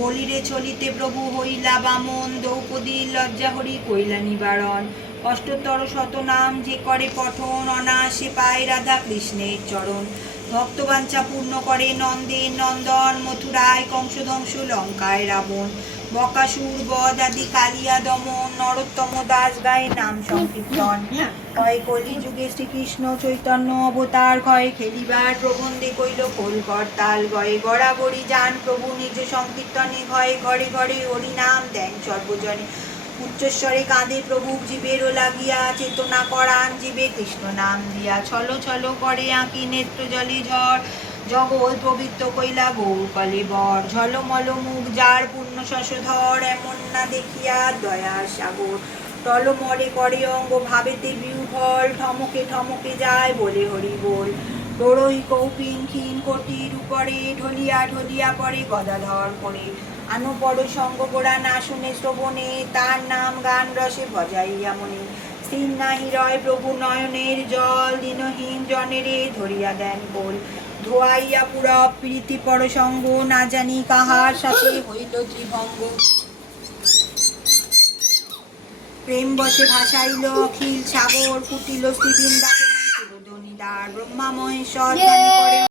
বলিরে চলিতে প্রভু হইলা বামন, দ্রৌপদীর লজ্জা হরি কইলা নিবারণ। অষ্টোত্তর শতনাম যে করে পঠন, অনায়াসে পায় রাধা কৃষ্ণের চরণ। ভক্তবাঞ্ছা পূর্ণ করে নন্দের নন্দন, মথুরায় কংসধ্বংস লঙ্কায় রাবণ। বকাসুর বধ আদি কালিয়া দমন, নরোত্তম দাস গায়ে নাম সংকীর্তন। হয় কলি যুগে শ্রীকৃষ্ণ চৈতন্য অবতার, হয় খেলিবার প্রবন্ধে কইল খোল করতাল। গয়ে গড়াগড়ি যান প্রভু নিজ সংকীর্তনে, ঘরে ঘরে ঘরে হরি নাম দেন সর্বজনে। উচ্চস্বরে কাঁদে প্রভু জীবেরও লাগিয়া, চেতনা করান জীবে কৃষ্ণ নাম দিয়া। ছলো ছলো করে আঁকি নেত্র জলে ঝড়, জগৎ পবিত্র কইলা গৌর কলে বর। ঝলমল মুখ যার পূর্ণ শশধর, এমন না দেখিয়া দয়ার সাগর। টলমলে করে অঙ্গ ভাবেতে বিহ্বল, ঠমকে ঠমকে যায় বলে হরি বল। ডোরই কৌপিন ক্ষীণ কোটির উপরে, ঢলিয়া ঢলিয়া পড়ে গদাধর করে। আনুপর সঙ্গ গোড়া না শুনে শ্রবণে, তার নাম গান রসে ভজাইয়া মনে। স্থির নাহি রয় প্রভু নয়নের জল, দিনহীন জনেরে ধরিয়া দেন কোল। ধোয়াইয়া পুরব প্রীতি পরসঙ্গ, না জানি কাহার সাথে হইল ত্রিভঙ্গ। প্রেম বসে ভাসাইল অখিল সাগর, ফুটিল শ্রী বৃন্দাবন, চিরধনী দ্বার। ব্রহ্মা মহেশ্বর